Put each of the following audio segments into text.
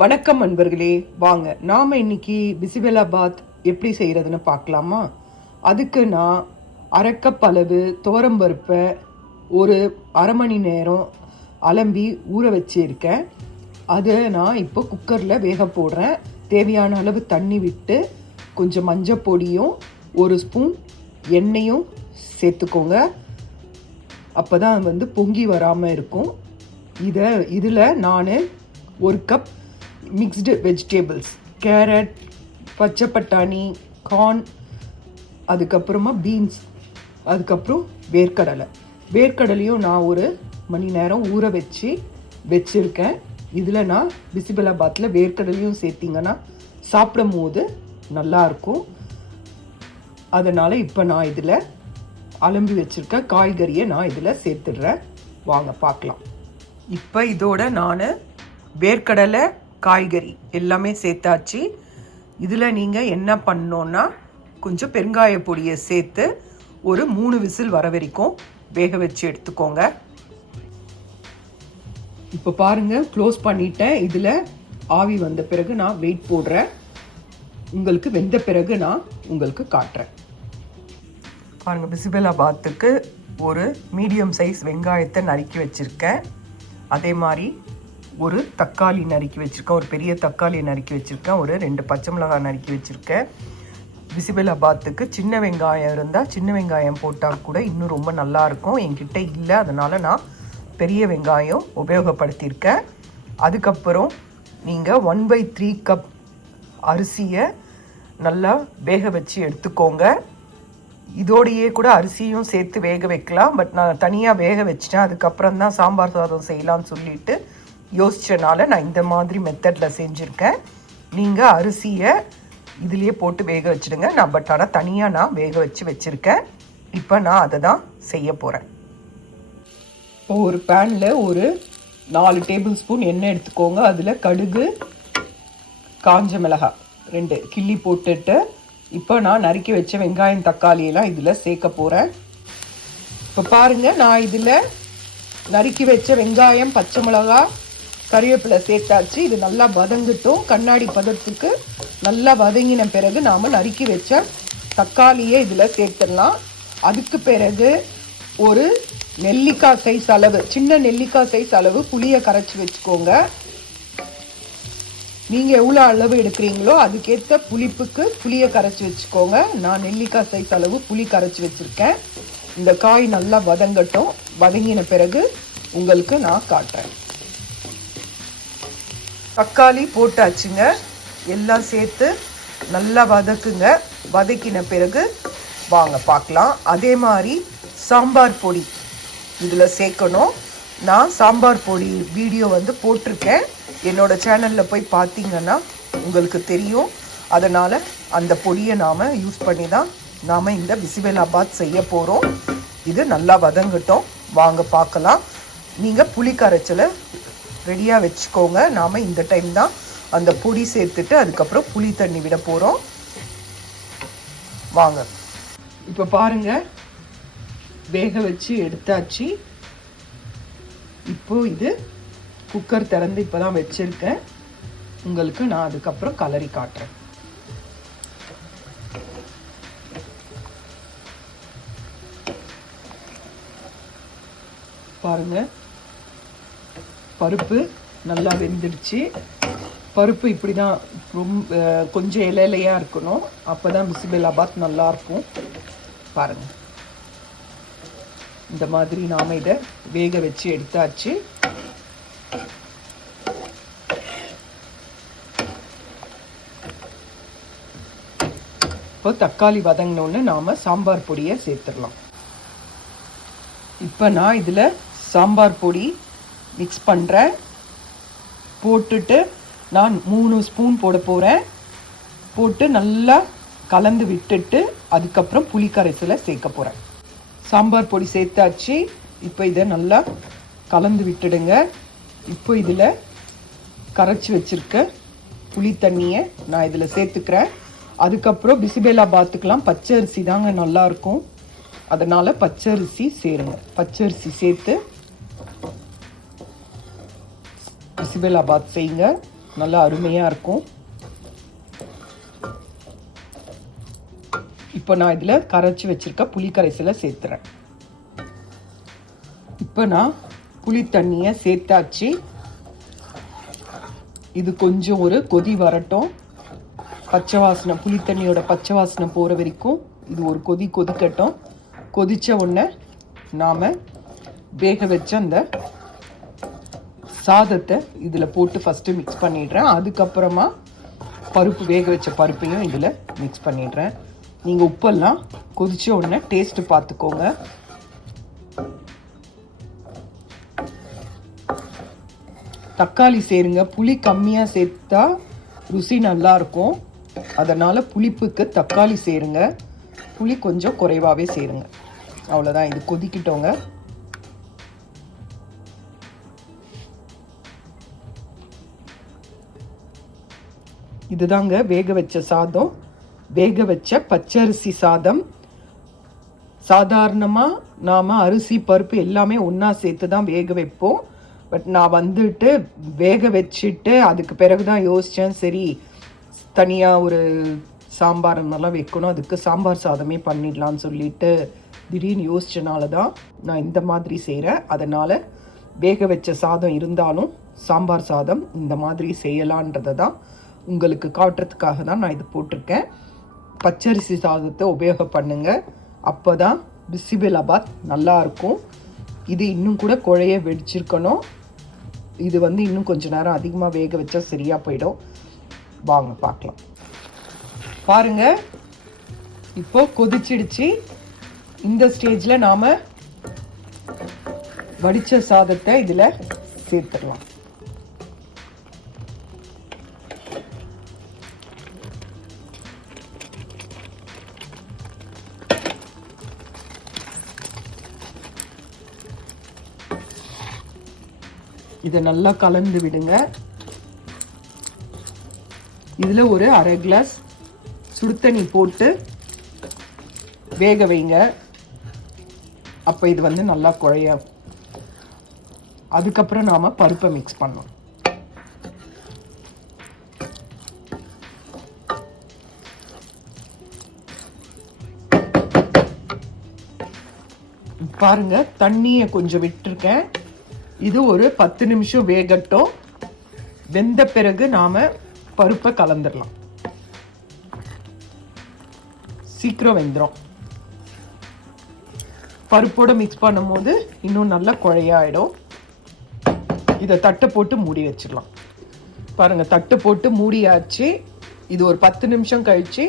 வணக்கம் அன்பர்களே, வாங்க நாம இன்னைக்கு பிசிபெலாபாத் எப்படி செய்யறதுன்னு பார்க்கலாமா. அதுக்கு நான் அரை கப் அளவு துவரம்பருப்பை ஒரு அரை மணி நேரம் அலம்பி ஊற வச்சிருக்கேன். அதை நான் இப்போ குக்கரில் வேக போடுறேன். தேவையான அளவு தண்ணி விட்டு கொஞ்சம் மஞ்சள் பொடியும் ஒரு ஸ்பூன் எண்ணெயும் சேர்த்துக்கோங்க. அப்போ தான் பொங்கி வராமல் இருக்கும். இதில் நான் ஒரு கப் மிக்ஸ்டு வெஜிடபிள்ஸ், கேரட், பச்சை பட்டாணி, கார்ன், அதுக்கப்புறமா பீன்ஸ், அதுக்கப்புறம் வேர்க்கடலையும் நான் ஒரு மணி நேரம் ஊற வச்சுருக்கேன். இதில் நான் பிசிபெலாபாத்தில் வேர்க்கடலையும் சேர்த்திங்கன்னா சாப்பிடும் போது நல்லாயிருக்கும். அதனால் இப்போ நான் இதில் அலம்பி வச்சுருக்க காய்கறியை நான் இதில் சேர்த்துடுறேன். வாங்க பார்க்கலாம். இப்போ இதோட நான் வேர்க்கடலை, காய்கறி எல்லாமே சேர்த்தாச்சு. இதில் நீங்கள் என்ன பண்ணோன்னா கொஞ்சம் பெருங்காய பொடியை சேர்த்து ஒரு 3 விசில் வர வரைக்கும் வேக வச்சு எடுத்துக்கோங்க. இப்போ பாருங்கள், க்ளோஸ் பண்ணிட்டேன். இதில் ஆவி வந்த பிறகு நான் வெயிட் போடுறேன். உங்களுக்கு வெந்த பிறகு நான் உங்களுக்கு காட்டுறேன். பாருங்கள், பிசிபெலாபாத்துக்கு ஒரு மீடியம் சைஸ் வெங்காயத்தை நறுக்கி வச்சுருக்கேன். அதே மாதிரி ஒரு தக்காளி நறுக்கி வச்சுருக்கேன், ஒரு பெரிய தக்காளியை நறுக்கி வச்சுருக்கேன், ஒரு 2 பச்சை மிளகாய் நறுக்கி வச்சுருக்கேன். பிசிபெலாபாத்துக்கு சின்ன வெங்காயம் இருந்தால் சின்ன வெங்காயம் போட்டால் கூட இன்னும் ரொம்ப நல்லாயிருக்கும். என்கிட்ட இல்லை, அதனால் நான் பெரிய வெங்காயம் உபயோகப்படுத்தியிருக்கேன். அதுக்கப்புறம் நீங்கள் 1/3 கப் அரிசியை நல்லா வேக வச்சு எடுத்துக்கோங்க. இதோடையே கூட அரிசியும் சேர்த்து வேக வைக்கலாம். பட் நான் தனியாக வேக வச்சிட்டேன். அதுக்கப்புறம் தான் சாம்பார் சாதம் செய்யலான்னு சொல்லிட்டு யோசிச்சனால நான் இந்த மாதிரி மெத்தடில் செஞ்சுருக்கேன். நீங்கள் அரிசியை இதிலே போட்டு வேக வச்சுடுங்க. ஆனால் தனியாக நான் வேக வச்சுருக்கேன். இப்போ நான் அதை தான் செய்ய போகிறேன். இப்போ ஒரு பேனில் ஒரு 4 டேபிள் ஸ்பூன் எண்ணெய் எடுத்துக்கோங்க. அதில் கடுகு, காஞ்ச மிளகாய் 2 கிள்ளி போட்டுட்டு இப்போ நான் நறுக்கி வச்ச வெங்காயம், தக்காளியெல்லாம் இதில் சேர்க்க போகிறேன். இப்போ பாருங்கள், நான் இதில் நறுக்கி வச்ச வெங்காயம், பச்சை மிளகாய், கறிவேப்பிலை சேர்த்தாச்சு. இது நல்லா வதங்கட்டும். கண்ணாடி பதத்துக்கு நல்லா வதங்கின பிறகு நாம் நறுக்கி வச்ச தக்காளியை இதில் சேர்த்துடலாம். அதுக்கு பிறகு ஒரு நெல்லிக்காய் சைஸ் அளவு, சின்ன நெல்லிக்காய் சைஸ் அளவு புளியை கரைச்சி வச்சுக்கோங்க. நீங்கள் எவ்வளோ அளவு எடுக்கிறீங்களோ அதுக்கேற்ற புளிப்புக்கு புளியை கரைச்சி வச்சுக்கோங்க. நான் நெல்லிக்காய் சைஸ் அளவு புளி கரைச்சி வச்சுருக்கேன். இந்த காய் நல்லா வதங்கட்டும். வதங்கின பிறகு உங்களுக்கு நான் காட்டுறேன். தக்காளி போட்டாச்சுங்க. எல்லாம் சேர்த்து நல்லா வதக்குங்க. வதக்கின பிறகு வாங்க பார்க்கலாம். அதே மாதிரி சாம்பார் பொடி இதில் சேர்க்கணும். நான் சாம்பார் பொடி வீடியோ போட்டிருக்கேன். என்னோடய சேனலில் போய் பார்த்தீங்கன்னா உங்களுக்கு தெரியும். அதனால் அந்த பொடியை நாம் யூஸ் பண்ணி தான் நாம் இந்த பிசிபெலாபாத் செய்ய போகிறோம். இது நல்லா வதங்கட்டும். வாங்க பார்க்கலாம். நீங்கள் புளி கரைச்சலை ரெடியாக வச்சுக்கோங்க. நாம் இந்த டைம் தான் அந்த பொடி சேர்த்துட்டு அதுக்கப்புறம் புளி தண்ணி விட போகிறோம். வாங்க. இப்போ பாருங்கள், வேக வச்சு எடுத்தாச்சு. இப்போ இது குக்கர் திறந்து இப்போ தான் வச்சுருக்கேன். உங்களுக்கு நான் அதுக்கப்புறம் கலரி காட்டுறேன். பாருங்கள், பருப்பு நல்லா வெந்துடுச்சு. பருப்பு இப்படி தான் ரொம்ப கொஞ்சம் இலையாக இருக்கணும். அப்போ தான் பிசிபெலாபாத் நல்லாயிருக்கும். பாருங்கள், இந்த மாதிரி நாம் இதை வேக வச்சு எடுத்தாச்சு. இப்போ தக்காளி வதங்கினோன்னு நாம் சாம்பார் பொடியை சேர்த்துடலாம். இப்போ நான் இதில் சாம்பார் பொடி மிக்ஸ் பண்ணுறேன். போட்டுட்டு நான் 3 ஸ்பூன் போட போகிறேன். போட்டு நல்லா கலந்து விட்டுட்டு அதுக்கப்புறம் புளி கரைசலை சேர்க்க போகிறேன். சாம்பார் பொடி சேர்த்தாச்சு. இப்போ இதை நல்லா கலந்து விட்டுடுங்க. இப்போ இதில் கரைச்சி வச்சுருக்க புளி தண்ணியை நான் இதில் சேர்த்துக்கிறேன். அதுக்கப்புறம் பிசிபெலாபாத்துக்கெலாம் பச்சை அரிசி தாங்க நல்லாயிருக்கும். அதனால் பச்சரிசி சேருங்க. பச்சரிசி சேர்த்து பிசிபெலாபாத் செய்யுங்க. நல்லா அருமையாக இருக்கும். இப்போ நான் இதில் கரைச்சி வச்சுருக்க புளி கரைசலை சேர்த்துறேன். இப்போ நான் புளி தண்ணியை சேர்த்தாச்சு. இது கொஞ்சம் ஒரு கொதி வரட்டும். பச்சை வாசனை, புளி தண்ணியோட பச்சை வாசனை போகிற வரைக்கும் இது ஒரு கொதிக்கட்டும். கொதித்த உடனே நாம் வேக வச்ச அந்த சாதத்தை இதில் போட்டு ஃபஸ்ட்டு மிக்ஸ் பண்ணிடுறேன். அதுக்கப்புறமா வேக வச்ச பருப்பையும் இதில் மிக்ஸ் பண்ணிடுறேன். நீங்கள் உப்பெல்லாம் கொதிச்ச உடனே டேஸ்ட்டு பார்த்துக்கோங்க. தக்காளி சேருங்க. புளி கம்மியாக சேர்த்தா ருசி நல்லாயிருக்கும். அதனால் புளிப்புக்கு தக்காளி சேருங்க. புளி கொஞ்சம் குறைவாகவே சேருங்க. அவ்வளோதான். இது கொதிக்கிட்டோங்க. இதுதாங்க வேக வச்ச சாதம். வேக வச்ச பச்சரிசி சாதம். சாதாரணமாக நாம் அரிசி பருப்பு எல்லாமே ஒன்றா சேர்த்து தான் வேக வைப்போம். பட் நான் வந்துட்டு வேக வச்சுட்டு அதுக்கு பிறகு தான் யோசித்தேன், சரி தனியாக ஒரு சாம்பார் நல்லா வைக்கணும், அதுக்கு சாம்பார் சாதமே பண்ணிடலான்னு சொல்லிட்டு திடீர்னு யோசிச்சனால தான் நான் இந்த மாதிரி செய்கிறேன். அதனால் வேக வச்ச சாதம் இருந்தாலும் சாம்பார் சாதம் இந்த மாதிரி செய்யலான்றதை தான் உங்களுக்கு காட்டுறதுக்காக தான் நான் இது போட்டிருக்கேன். பச்சரிசி சாதத்தை உபயோகம் பண்ணுங்கள். அப்போ தான் பிசிபெலாபாத் நல்லாயிருக்கும். இது இன்னும் கூட குழைய வெடிச்சிருக்கணும். இது இன்னும் கொஞ்ச நேரம் அதிகமாக வேக வச்சா சரியாக போயிடும். வாங்க பார்க்கலாம். பாருங்க, இப்போ கொதிச்சிடுச்சு. இந்த ஸ்டேஜில் நாம் வடித்த சாதத்தை இதில் சேர்த்துடலாம். இதை நல்லா கலந்து விடுங்க. இதில் ஒரு அரை கிளாஸ் சுடுதண்ணி போட்டு வேக வைங்க. அப்போ இது நல்லா குழைய. அதுக்கப்புறம் நாம் பருப்பை மிக்ஸ் பண்ணோம். பாருங்க, தண்ணியை கொஞ்சம் விட்டுருக்கேன். இது ஒரு 10 நிமிஷம் வேகட்டும். வெந்த பிறகு நாம பருப்பை கலந்துடலாம். சீக்கிரம் வெந்துடும். பருப்போட மிக்ஸ் பண்ணும் போது இன்னும் நல்லா குழையாயிடும். இதை தட்டை போட்டு மூடி வச்சிடலாம். பாருங்க, தட்டு போட்டு மூடியாச்சு. இது ஒரு 10 நிமிஷம் கழிச்சு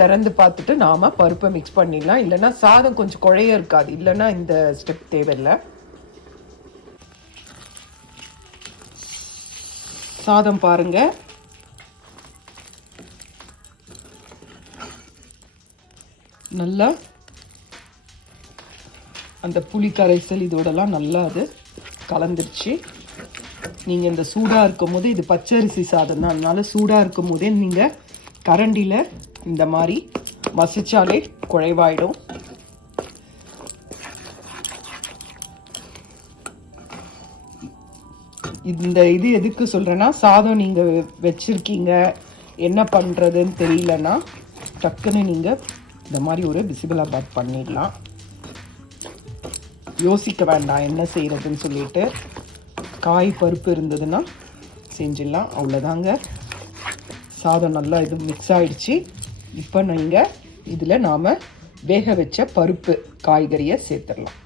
திறந்து பார்த்துட்டு நாம பருப்பை மிக்ஸ் பண்ணிடலாம். இல்லைன்னா சாதம் கொஞ்சம் குழைய இருக்காது. இல்லைன்னா இந்த ஸ்டெப் தேவையில்லை. சாதம் பாருங்க, நல்லா அந்த புளி கரைசல் இதோடலாம் நல்லா அது கலந்துருச்சு. நீங்கள் இந்த சூடாக இருக்கும் போது, இது பச்சரிசி சாதம் தான், அதனால சூடாக இருக்கும் போதே நீங்கள் கரண்டியில் இந்த மாதிரி மசிச்சாலே குழைவாயிடும். இந்த இது எதுக்கு சொல்கிறேன்னா, சாதம் நீங்கள் வச்சுருக்கீங்க, என்ன பண்ணுறதுன்னு தெரியலன்னா டக்குன்னு நீங்கள் இந்த மாதிரி ஒரு பிசிபெலாபாத் பண்ணிடலாம். யோசிக்க வேண்டாம் என்ன செய்கிறதுன்னு சொல்லிட்டு. காய் பருப்பு இருந்ததுன்னா செஞ்சிடலாம். அவ்வளோதாங்க. சாதம் நல்லா இது மிக்ஸ் ஆகிடுச்சு. இப்போ நீங்கள் இதில் நாம் வேக வச்ச பருப்பு காய்கறியை சேர்த்துடலாம்.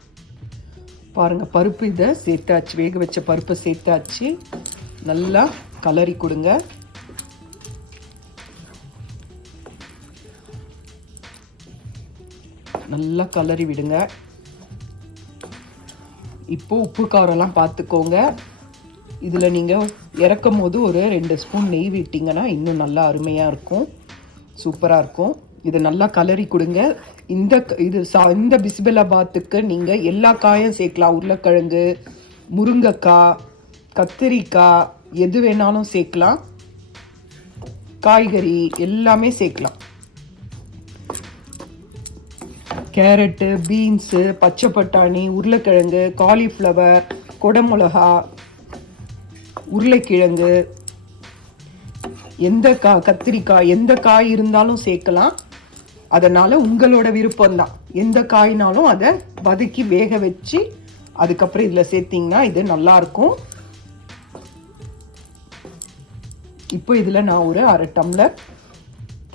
பாருங்கள், பருப்பு இதை சேர்த்தாச்சு. வேக வச்ச பருப்பை சேர்த்தாச்சு. நல்லா கலரி கொடுங்க. நல்லா கலரி விடுங்க. இப்போ உப்பு காரம்லாம் பார்த்துக்கோங்க. இதில் நீங்கள் இறக்கும் போது ஒரு 2 ஸ்பூன் நெய் விட்டிங்கன்னா இன்னும் நல்லா அருமையாக இருக்கும், சூப்பராக இருக்கும். இது நல்லா கலரி கொடுங்க. இந்த பிசிபெலாபாத்துக்கு நீங்கள் எல்லா காயும் சேர்க்கலாம். உருளைக்கிழங்கு, முருங்கைக்காய், கத்திரிக்காய், எது வேணாலும் சேர்க்கலாம். காய்கறி எல்லாமே சேர்க்கலாம். கேரட்டு, பீன்ஸு, பச்சை பட்டாணி, உருளைக்கிழங்கு, காலிஃப்ளவர், கொடமிளகா, உருளைக்கிழங்கு, எந்த கத்திரிக்காய் எந்த காய் இருந்தாலும் சேர்க்கலாம். அதனால் உங்களோட விருப்பம்தான். எந்த காய்னாலும் அதை வதக்கி வேக வச்சு அதுக்கப்புறம் இதில் சேர்த்திங்கன்னா இது நல்லாயிருக்கும். இப்போ இதில் நான் ஒரு 1/2 டம்ளர்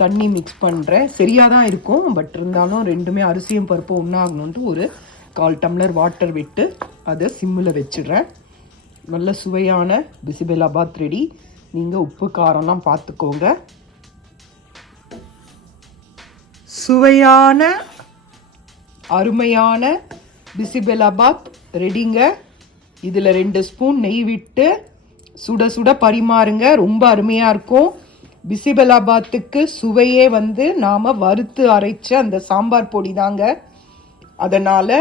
தண்ணி மிக்ஸ் பண்ணுறேன். சரியாக தான் இருக்கும், பட் இருந்தாலும் ரெண்டுமே அரிசியும் பருப்பும் ஒன்றாகணுன்ட்டு ஒரு 1/4 டம்ளர் வாட்டர் விட்டு அதை சிம்மில் வச்சிடுறேன். நல்ல சுவையான பிசிபெலாபாத் ரெடி. நீங்கள் உப்பு காரம்லாம் பார்த்துக்கோங்க. சுவையான அருமையான பிசிபெலாபாத் ரெடிங்க. இதில் 2 ஸ்பூன் நெய் விட்டு சுட சுட பரிமாறுங்க. ரொம்ப அருமையாக இருக்கும். பிசிபெலாபாத்துக்கு சுவையே நாம் வறுத்து அரைச்ச அந்த சாம்பார் பொடி தாங்க. அதனால்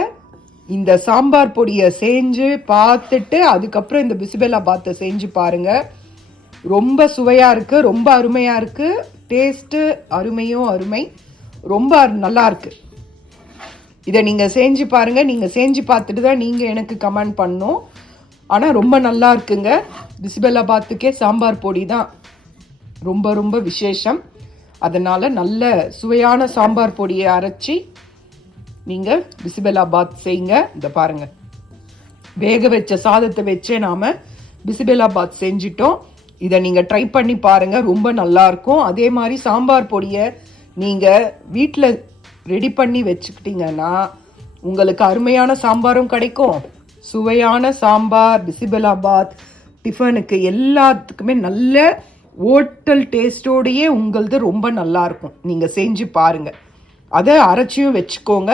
இந்த சாம்பார் பொடியை செஞ்சு பார்த்துட்டு அதுக்கப்புறம் இந்த பிசிபெலாபாத்தை செஞ்சு பாருங்கள். ரொம்ப சுவையாக இருக்குது, ரொம்ப அருமையாக இருக்குது. டேஸ்ட்டு அருமையும் அருமை, ரொம்ப நல்லா இருக்குது. இதை நீங்கள் செஞ்சு பாருங்கள். நீங்கள் செஞ்சு பார்த்துட்டு தான் நீங்கள் எனக்கு கமெண்ட் பண்ணணும். ஆனால் ரொம்ப நல்லா இருக்குங்க. பிசிபெலாபாத்துக்கே சாம்பார் பொடி தான் ரொம்ப ரொம்ப விசேஷம். அதனால் நல்ல சுவையான சாம்பார் பொடியை அரைச்சி நீங்கள் பிசிபெலாபாத் செய்யுங்க. இதை பாருங்கள், வேக வச்ச சாதத்தை வச்சே நாம் பிசிபெலாபாத் செஞ்சிட்டோம். இதை நீங்கள் ட்ரை பண்ணி பாருங்கள், ரொம்ப நல்லாயிருக்கும். அதே மாதிரி சாம்பார் பொடியை நீங்கள் வீட்டில் ரெடி பண்ணி வச்சுக்கிட்டிங்கன்னா உங்களுக்கு அருமையான சாம்பாரும் கிடைக்கும். சுவையான சாம்பார் பிசிபெலாபாத் டிஃபனுக்கு எல்லாத்துக்குமே நல்ல ஹோட்டல் டேஸ்டோடையே உங்களது ரொம்ப நல்லாயிருக்கும். நீங்கள் செஞ்சு பாருங்கள். அதை அரைச்சியும் வச்சுக்கோங்க.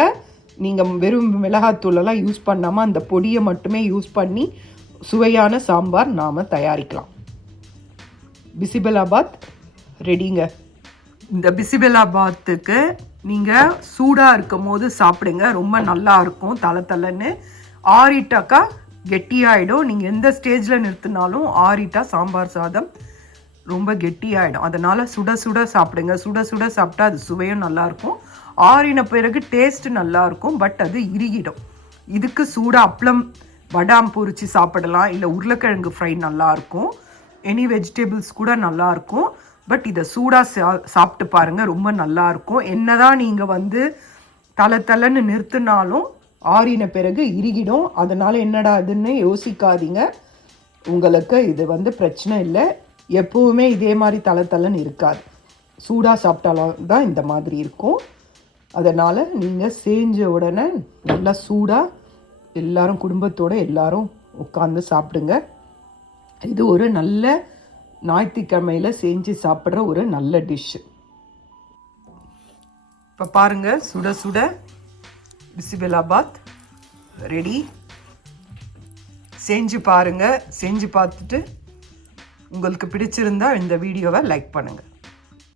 நீங்கள் வெறும் மிளகாத்தூளெல்லாம் யூஸ் பண்ணாமல் அந்த பொடியை மட்டுமே யூஸ் பண்ணி சுவையான சாம்பார் நாம் தயாரிக்கலாம். பிசிபெலாபாத் ரெடிங்க. இந்த பிசிபெலாபாத்துக்கு நீங்கள் சூடாக இருக்கும் போது சாப்பிடுங்க, ரொம்ப நல்லா இருக்கும். தலை ஆறிட்டாக்கா கெட்டியாயிடும். நீங்கள் எந்த ஸ்டேஜில் நிறுத்தினாலும் ஆறிட்டா சாம்பார் சாதம் ரொம்ப கெட்டியாயிடும். அதனால் சுட சுட சாப்பிடுங்க. சுட சுட சாப்பிட்டா அது சுவையும் நல்லாயிருக்கும். ஆறின பிறகு டேஸ்ட்டு நல்லாயிருக்கும், பட் அது இறுகிடும். இதுக்கு சூடாக அப்பளம் வடாம் பொரிச்சு சாப்பிடலாம், இல்லை உருளைக்கிழங்கு ஃப்ரை நல்லாயிருக்கும். எனி வெஜிடபிள்ஸ் கூட நல்லாயிருக்கும். பட் இதை சூடாக சாப்பிட்டு பாருங்கள், ரொம்ப நல்லாயிருக்கும். என்ன தான் நீங்கள் தலைன்னு நிறுத்தினாலும் ஆறின பிறகு இறுகிடும். அதனால் என்னடா அதுன்னு யோசிக்காதீங்க. உங்களுக்கு இது பிரச்சனை இல்லை. எப்போவுமே இதே மாதிரி தலைன்னு இருக்காது. சூடாக சாப்பிட்டாலும் தான் இந்த மாதிரி இருக்கும். அதனால் நீங்கள் செஞ்ச உடனே நல்லா சூடாக எல்லாரும் குடும்பத்தோடு எல்லாரும் உட்காந்து சாப்பிடுங்க. இது ஒரு நல்ல ஞாயிற்றுக்கிழமையில் செஞ்சு சாப்பிட்ற ஒரு நல்ல டிஷ்ஷு. இப்போ பாருங்கள், சுட சுட பிசிபெலாபாத் ரெடி. செஞ்சு பாருங்கள். செஞ்சு பார்த்துட்டு உங்களுக்கு பிடிச்சிருந்தா இந்த வீடியோவை லைக் பண்ணுங்கள்.